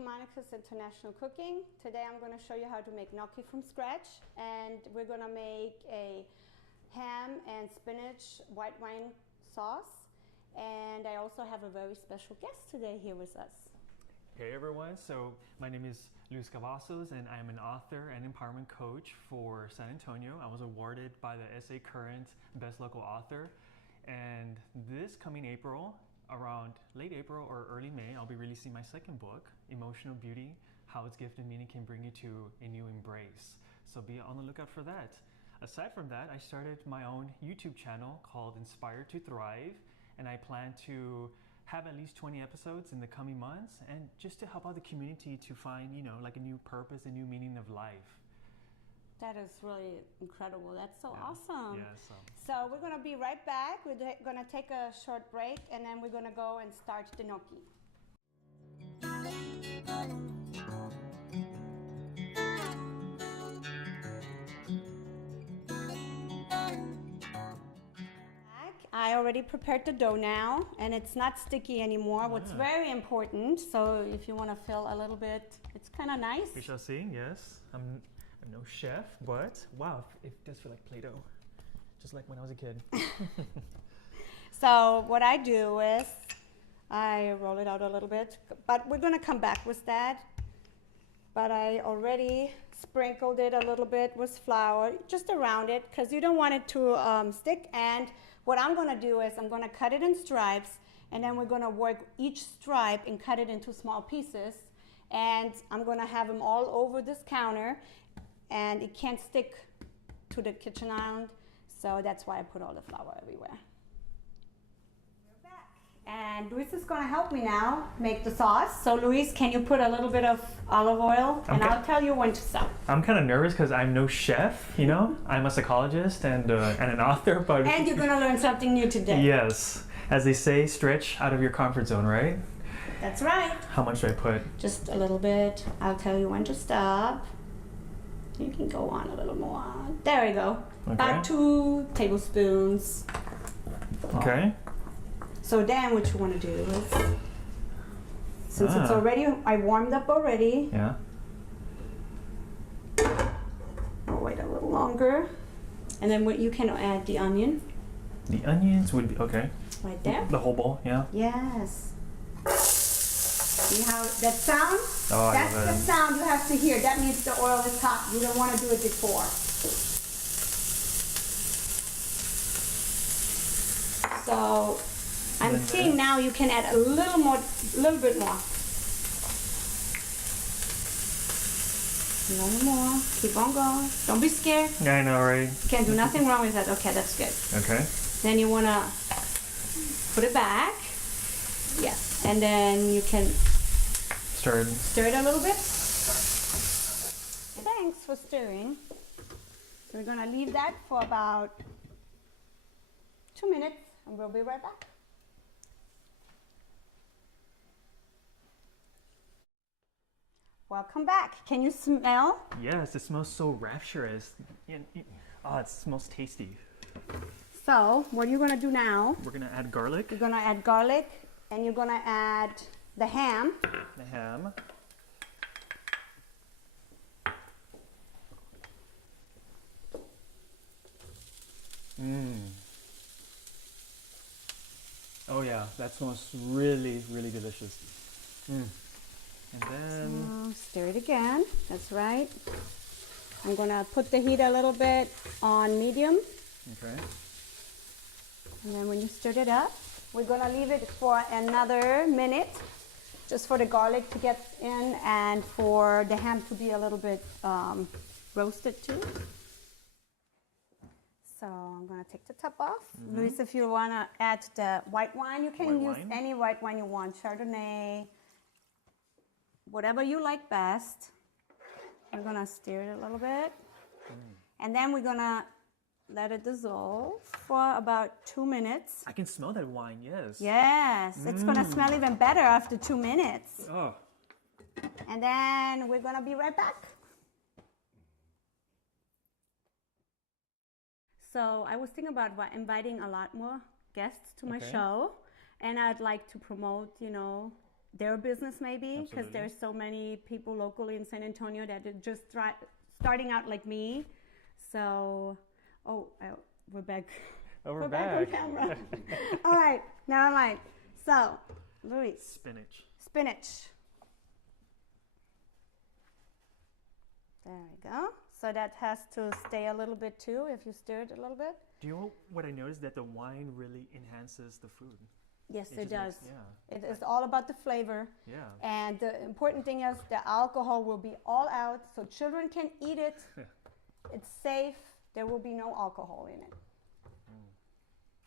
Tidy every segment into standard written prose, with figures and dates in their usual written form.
to Monika's International Cooking. Today I'm going to show you how to make gnocchi from scratch, and we're going to make a ham and spinach white wine sauce. And I also have a very special guest today here with us. Hey everyone, so my name is Luis Cavazos and I'm an author and empowerment coach for San Antonio. I was awarded by the SA Current Best Local Author, and this coming April, around late April or early May, I'll be releasing my second book, Emotional Beauty, How Its Gift and Meaning Can Bring You to a New Embrace. So be on the lookout for that. Aside from that, I started my own YouTube channel called Inspired to Thrive, and I plan to have at least 20 episodes in the coming months, and just to help out the community to find, like a new purpose, a new meaning of life. That is really incredible. That's so awesome. Yeah, so we're going to be right back. We're going to take a short break, and then we're going to go and start the gnocchi. I already prepared the dough now, and it's not sticky anymore. What's very important, so if you want to fill a little bit, it's kind of nice. We shall see, yes. I'm no chef, but wow, it does feel like Play-Doh, just like when I was a kid. So what I do is I roll it out a little bit, but we're going to come back with that. But I already sprinkled it a little bit with flour, just around it, because you don't want it to stick. And what I'm going to do is I'm going to cut it in stripes, and then we're going to work each stripe and cut it into small pieces. And I'm going to have them all over this counter, and it can't stick to the kitchen island, so that's why I put all the flour everywhere. We're back. And Luis is going to help me now make the sauce. So Luis, can you put a little bit of olive oil, and I'll tell you when to stop. I'm kind of nervous because I'm no chef, I'm a psychologist and an author, but... And you're going to learn something new today. Yes. As they say, stretch out of your comfort zone, right? That's right. How much do I put? Just a little bit. I'll tell you when to stop. You can go on a little more. There we go. Okay. About 2 tablespoons. Okay. So then what you want to do is, since it's already, I warmed up already. Yeah. I'll wait a little longer. And then what you can add the onion. The onions would be, okay. Right there. The whole bowl, yeah. Yes. See how that sound? Oh, that's the sound you have to hear. That means the oil is hot. You don't want to do it before. So I'm seeing now you can add a little bit more. A little more. Keep on going. Don't be scared. Yeah, I know, right? Can't do nothing wrong with that. Okay, that's good. Okay. Then you want to put it back. Yeah. And then you can stir it a little bit. Thanks for stirring. We're going to leave that for about 2 minutes, and we'll be right back. Welcome back. Can you smell? Yes, it smells so rapturous. Oh, it smells tasty. So, what are you going to do now? We're going to add garlic. You're going to add garlic, and you're going to add the ham. The ham. Oh yeah, that smells really, really delicious. And then... stir it again. That's right. I'm going to put the heat a little bit on medium. Okay. And then when you stir it up, we're going to leave it for another minute, just for the garlic to get in and for the ham to be a little bit roasted too. So I'm going to take the top off. Luis, if you want to add the white wine, you can use any white wine you want, Chardonnay, whatever you like best. We're going to stir it a little bit. And then we're going to let it dissolve for about 2 minutes. I can smell that wine, yes. Yes, it's going to smell even better after 2 minutes. Oh. And then we're going to be right back. So I was thinking about inviting a lot more guests to my show, and I'd like to promote, their business maybe, because Absolutely. there's so many people locally in San Antonio that are just starting out like me. So, we're back. Oh, we're on back. camera. All right, never mind. So, Luis. Spinach. Spinach. There we go. So that has to stay a little bit too if you stir it a little bit. Do you know what I noticed? That the wine really enhances the food. Yes, it just does. Makes, It is all about the flavor. Yeah. And the important thing is the alcohol will be all out so children can eat it. It's safe. There will be no alcohol in it.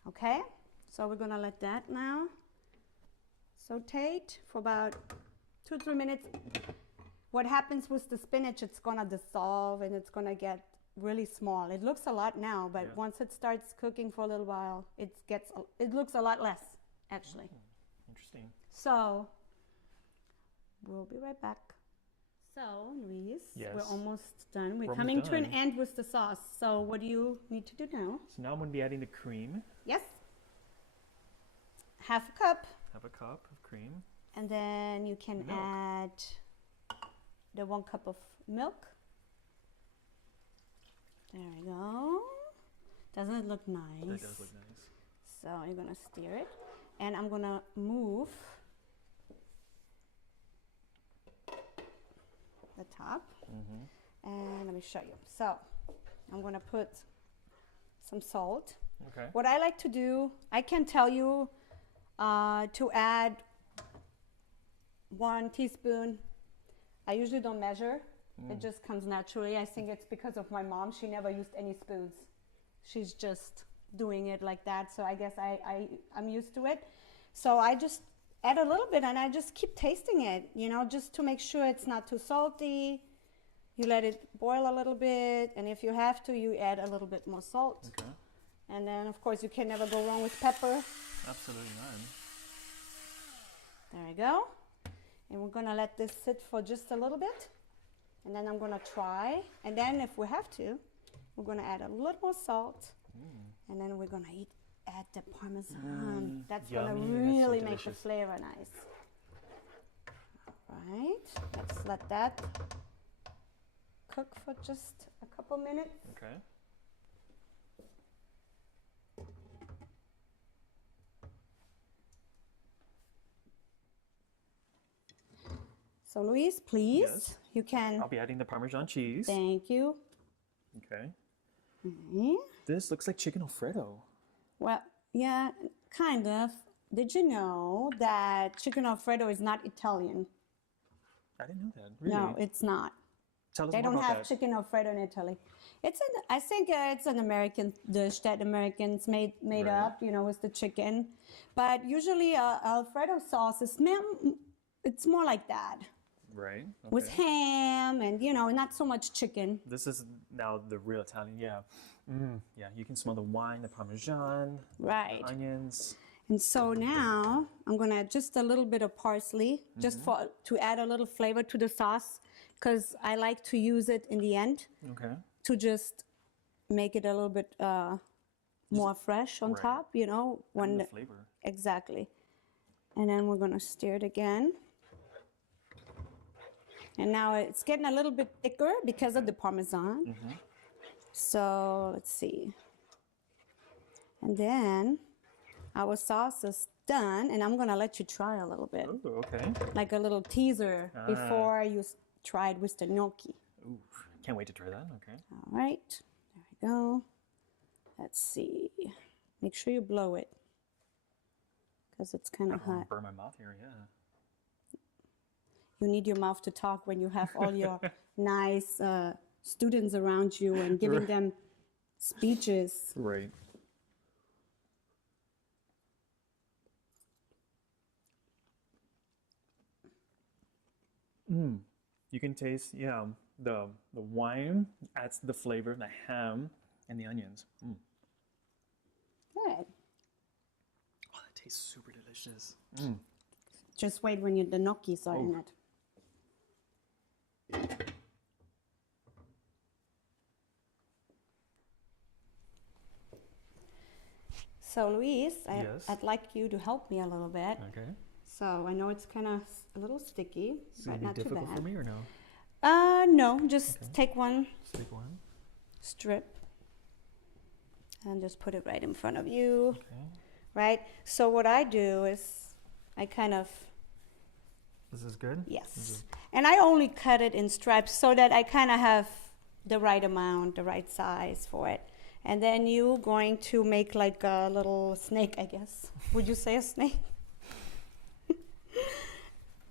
Okay? So we're going to let that now saute for about 2-3 minutes. What happens with the spinach, it's going to dissolve and it's going to get really small. It looks a lot now, but once it starts cooking for a little while, it looks a lot less, actually. Interesting. So, we'll be right back. So, Luis, we're almost done. We're coming to an end with the sauce. So, what do you need to do now? So now I'm going to be adding the cream. Yes. Half a cup. Half a cup of cream. And then you can add the 1 cup of milk. There we go. Doesn't it look nice? That does look nice. So you're gonna stir it. And I'm gonna move the top. And let me show you. So I'm gonna put some salt. Okay. What I like to do, I can tell you to add 1 teaspoon. I usually don't measure. It just comes naturally. I think it's because of my mom. She never used any spoons. She's just doing it like that. So I guess I'm used to it. So I just add a little bit and I just keep tasting it, you know, just to make sure it's not too salty. You let it boil a little bit. And if you have to, you add a little bit more salt. Okay. And then, of course, you can never go wrong with pepper. Absolutely not. There we go. And we're going to let this sit for just a little bit. And then I'm going to try. And then if we have to, we're going to add a little more salt. And then we're going to add the parmesan. That's going to really make the flavor nice. All right. Let's let that cook for just a couple minutes. Okay. So Luis, please, Yes. you can. I'll be adding the Parmesan cheese. Thank you. Okay. Mhm. This looks like chicken Alfredo. Well, yeah, kind of. Did you know that chicken Alfredo is not Italian? I didn't know that. Really? No, it's not. Tell us They more don't about have that. chicken Alfredo in Italy. I think it's an American dish that Americans made Right. up, you know, with the chicken. But usually Alfredo sauce is it's more like that. Right. Okay. With ham and, you know, not so much chicken. This is now the real Italian. Yeah. Yeah. You can smell the wine, the Parmesan, Right. the onions. And so now I'm gonna add just a little bit of parsley, just to add a little flavor to the sauce, because I like to use it in the end Okay. to just make it a little bit more fresh on Right. top, you know, And the flavor. exactly. And then we're gonna stir it again. And now it's getting a little bit thicker because of the Parmesan. So let's see. And then our sauce is done, and I'm gonna let you try a little bit, Ooh, okay. like a little teaser before you try it with the gnocchi. Ooh, can't wait to try that. Okay. All right, there we go. Let's see. Make sure you blow it, because it's kind of hot. Burn my mouth here. Yeah. You need your mouth to talk when you have all your nice students around you and giving them speeches. Right. You can taste, the wine adds the flavor, the ham, and the onions. Good. Oh, that tastes super delicious. Just wait when the gnocchis are in it. So Luis, Yes. I'd like you to help me a little bit. Okay. So I know it's kind of a little sticky, So but it'd be not too difficult bad. for me or no? No, just Okay. take one Just take one. strip and just put it right in front of you, Okay. right? So what I do is I kind of, This is good? yes. And I only cut it in stripes so that I kind of have the right amount, the right size for it. And then you're going to make like a little snake, I guess. Would you say a snake?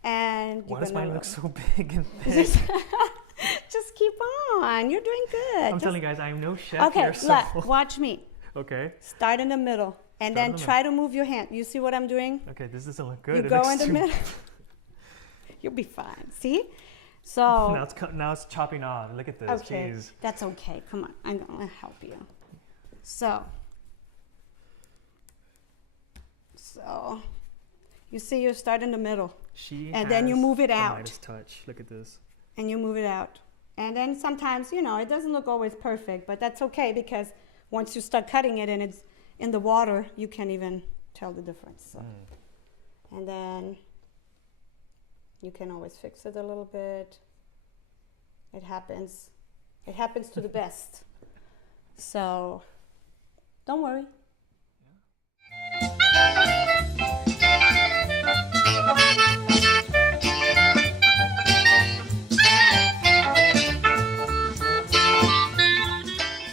And Why does mine look so big and thick? just keep on. You're doing good. I'm telling you guys, I'm no chef here, so... look, watch me. Okay. Start in the middle, and then try to move your hand. You see what I'm doing? Okay, this doesn't look good. You go in the middle. You'll be fine. See? So now it's chopping off. Look at this. Okay, Jeez. that's okay. Come on, I'm gonna help you. So you see, you start in the middle, and then you move it out. Midas touch. Look at this. And you move it out, and then sometimes it doesn't look always perfect, but that's okay because once you start cutting it and it's in the water, you can't even tell the difference. So. And then you can always fix it a little bit. It happens. It happens to the best. So don't worry.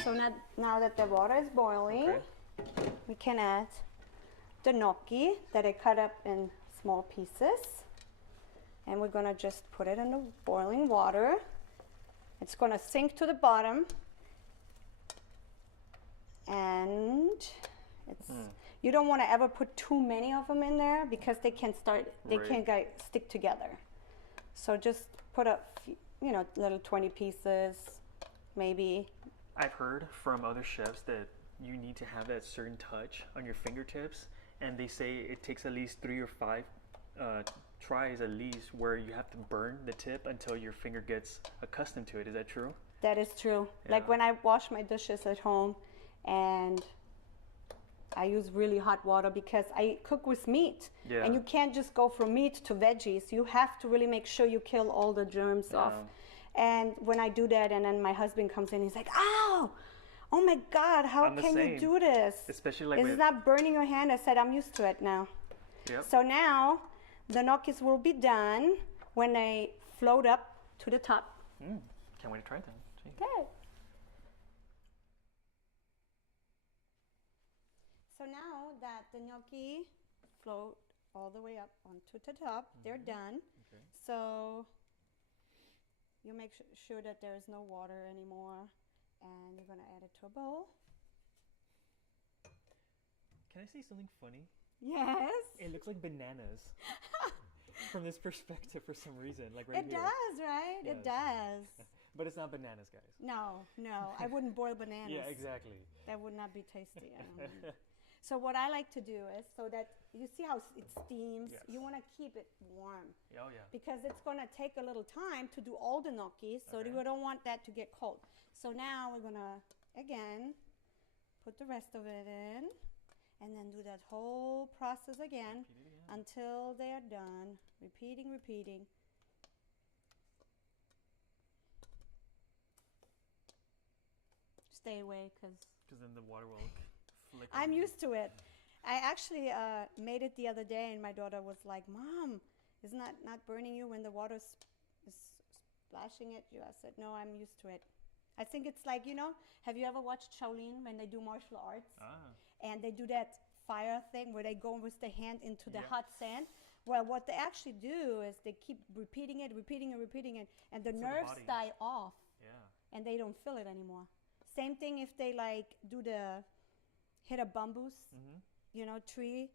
So now that the water is boiling, we can add the gnocchi that I cut up in small pieces. And we're gonna just put it in the boiling water. It's gonna sink to the bottom. And you don't wanna ever put too many of them in there because they can stick together. So just put a few, little 20 pieces, maybe. I've heard from other chefs that you need to have that certain touch on your fingertips, and they say it takes at least 3 or 5 tries at least where you have to burn the tip until your finger gets accustomed to it. Is that true? That is true. Yeah. Like when I wash my dishes at home, and I use really hot water because I cook with meat. Yeah. And you can't just go from meat to veggies. You have to really make sure you kill all the germs off. And when I do that, and then my husband comes in, he's like, "Ow! Oh my God, how can you do this? Especially like Is not burning your hand?" I said, "I'm used to it now." Yep. So now the gnocchis will be done when they float up to the top. Can't wait to try them. Okay. So now that the gnocchi float all the way up onto the top, they're done. Okay. So you make sure that there is no water anymore, and you're gonna add it to a bowl. Can I say something funny? Yes. It looks like bananas from this perspective for some reason. Like right It here. does, right? Yes. It does. But it's not bananas, guys. No, I wouldn't boil bananas. Yeah, exactly. That would not be tasty. I don't know. So what I like to do is, so that you see how it steams, you want to keep it warm. Oh yeah. Because it's going to take a little time to do all the gnocchi, so you don't want that to get cold. So now we're going to, again, put the rest of it in, and then do that whole process again until they are done. Repeating. Stay away, because then the water will flicker. I'm used to it. I actually made it the other day, and my daughter was like, "Mom, isn't that not burning you when the water is splashing at you?" I said, "No, I'm used to it." I think it's like, have you ever watched Shaolin when they do martial arts? And they do that fire thing where they go with the hand into the hot sand? Well, what they actually do is they keep repeating it, and the nerves die off. Yeah. And they don't feel it anymore. Same thing if they hit a bamboo, tree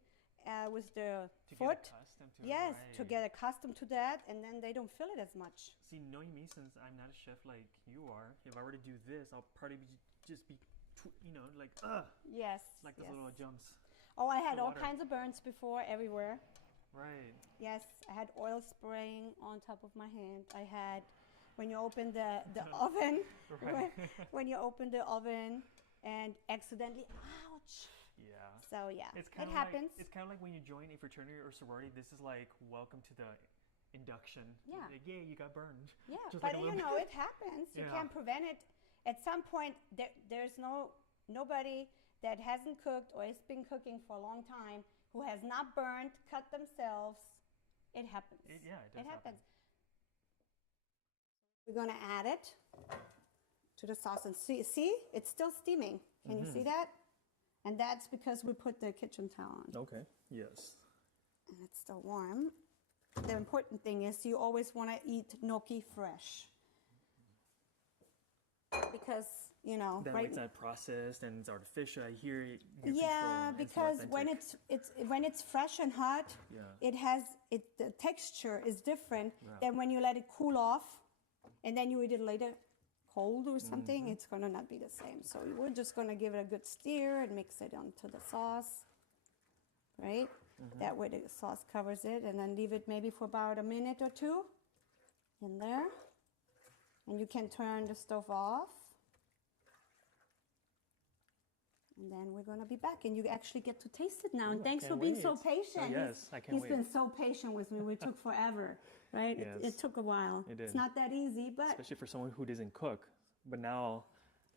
with their foot. Get accustomed to yes, it, to get accustomed to that, and then they don't feel it as much. See, knowing me, since I'm not a chef like you are, if I were to do this, I'll probably just be, like, Yes. Like those little jumps. Oh, I had all kinds of burns before, everywhere. Right. Yes, I had oil spraying on top of my hand. I had, when you open the oven, when you open the oven and accidentally, ouch, Yeah. So yeah, It's it kind of happens. Like, it's kind of like when you join a fraternity or sorority. This is like welcome to the induction. Yeah. Like, yeah, you got burned. Yeah, Just but like a you little know, it happens. You Yeah. can't prevent it. At some point, there's nobody that hasn't cooked or has been cooking for a long time who has not burned, cut themselves. It happens. It does happens. We're going to add it to the sauce and see, it's still steaming. Can you see that? And that's because we put the kitchen towel on. Okay. Yes. And it's still warm. The important thing is you always want to eat gnocchi fresh. Because, you know, Then right? it's not processed and it's artificial. I hear it. Yeah, because when it's fresh and hot, the texture is different than when you let it cool off, and then you eat it later, cold or something. It's gonna not be the same. So we're just gonna give it a good stir and mix it onto the sauce, right? That way the sauce covers it, and then leave it maybe for about a minute or two in there. And you can turn the stove off. And then we're going to be back. And you actually get to taste it now. And thanks for being so patient. Yes, I can't wait. He's been so patient with me. We took forever, right? Yes. It took a while. It did. It's not that easy, but... Especially for someone who doesn't cook. But now,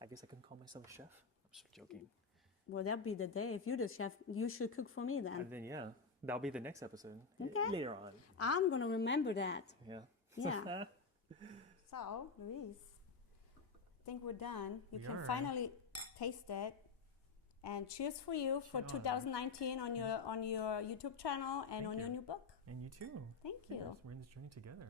I guess I can call myself a chef. I'm just joking. Well, that'll be the day. If you're the chef, you should cook for me then. And then, yeah, that'll be the next episode. Okay. Later on. I'm going to remember that. Yeah. Yeah. So, Luis, I think we're done. You can are. finally taste it. And cheers for you for 2019 on your YouTube channel and Thank on your you. new book. And you too. Thank you. Yes, we're in this journey together.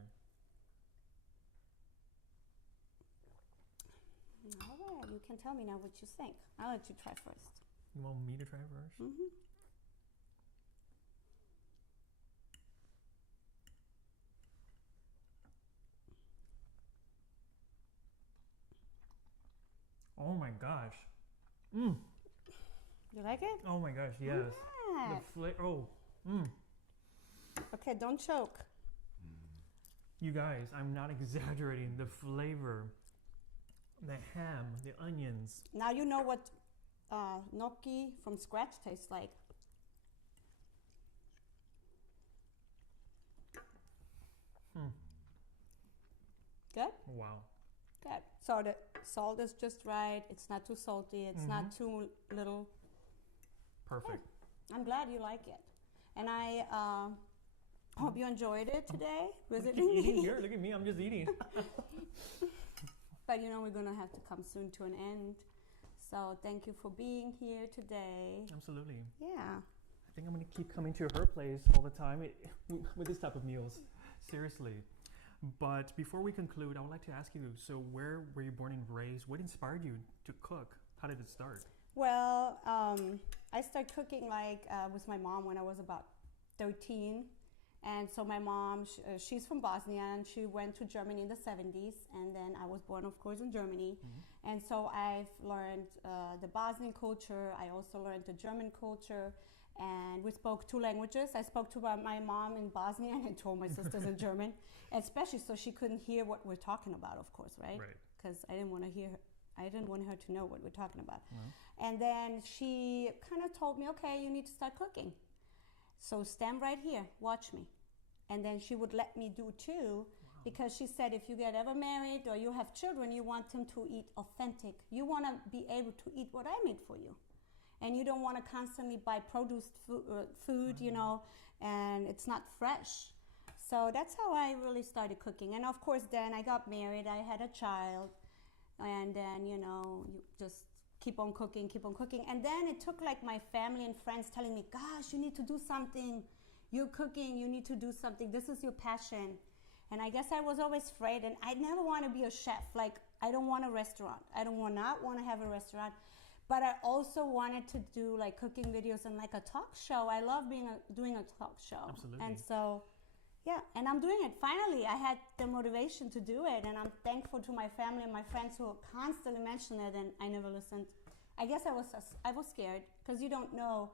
All right, you can tell me now what you think. I'll let you try first. You want me to try first? Mm-hmm. Oh my gosh. You like it? Oh my gosh, yes. Yeah. The flavor. Okay, don't choke. You guys, I'm not exaggerating. The flavor, the ham, the onions. Now you know what gnocchi from scratch tastes like. Good? Wow. Good. So the salt is just right. It's not too salty. It's not too little. Perfect. I'm glad you like it. And I hope you enjoyed it today. Keep Visiting eating me. here. Look at me. I'm just eating. But you know, we're going to have to come soon to an end. So thank you for being here today. Absolutely. Yeah. I think I'm going to keep coming to her place all the time with this type of meals. Seriously. But before we conclude, I would like to ask you, so where were you born and raised? What inspired you to cook? How did it start? Well, I started cooking with my mom when I was about 13. And so my mom, she's from Bosnia, and she went to Germany in the 70s. And then I was born, of course, in Germany. And so I've learned the Bosnian culture. I also learned the German culture. And we spoke 2 languages. I spoke to my mom in Bosnian and told my sisters in German, especially so she couldn't hear what we're talking about, of course, right? Right. Because I didn't want her to know what we're talking about. And then she kind of told me, okay, you need to start cooking. So stand right here, watch me. And then she would let me do too, because she said if you get ever married or you have children, you want them to eat authentic. You want to be able to eat what I made for you. And you don't want to constantly buy produced food, you know, and it's not fresh. So that's how I really started cooking. And of course, then I got married, I had a child, and then, you know, you just keep on cooking. And then it took like my family and friends telling me, gosh, you need to do something. You're cooking, you need to do something. This is your passion. And I guess I was always afraid, and I never want to be a chef. Like, I don't want a restaurant. I not want to have a restaurant. But I also wanted to do like cooking videos and like a talk show. I love doing a talk show. Absolutely. And so, yeah, and I'm doing it. Finally, I had the motivation to do it, and I'm thankful to my family and my friends who constantly mention it, and I never listened. I guess I was scared, because you don't know.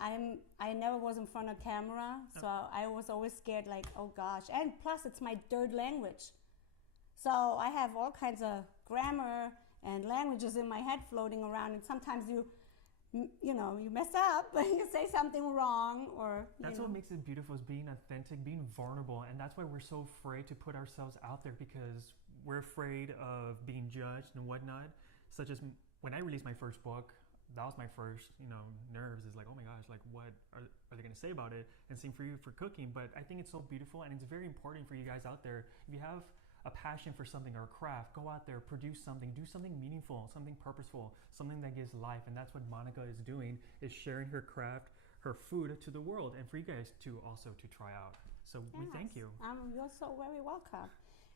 I never was in front of camera, so I was always scared, like, oh gosh. And plus, it's my third language. So I have all kinds of grammar and languages in my head floating around, and sometimes you you know, you mess up, you say something wrong, or that's what makes it beautiful, is being authentic, being vulnerable, and that's why we're so afraid to put ourselves out there, because we're afraid of being judged and whatnot. Such as when I released my first book, that was my first, nerves, is like, oh my gosh, like what are they going to say about it? And same for you for cooking. But I think it's so beautiful, and it's very important for you guys out there. If you have a passion for something or a craft, go out there, produce something, do something meaningful, something purposeful, something that gives life. And that's what Monika is doing, is sharing her craft, her food to the world, and for you guys to also to try out. So we thank you. You're so very welcome.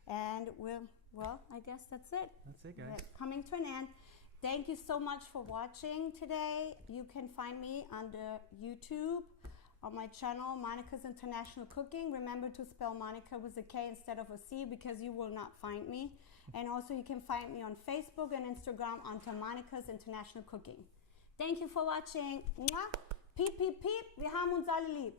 And I guess that's it. That's it, guys. We're coming to an end. Thank you so much for watching today. You can find me under YouTube on my channel, Monika's International Cooking. Remember to spell Monika with a K instead of a C, because you will not find me. And also you can find me on Facebook and Instagram under Monika's International Cooking. Thank you for watching. Piep, piep, piep. Wir haben uns alle lieb.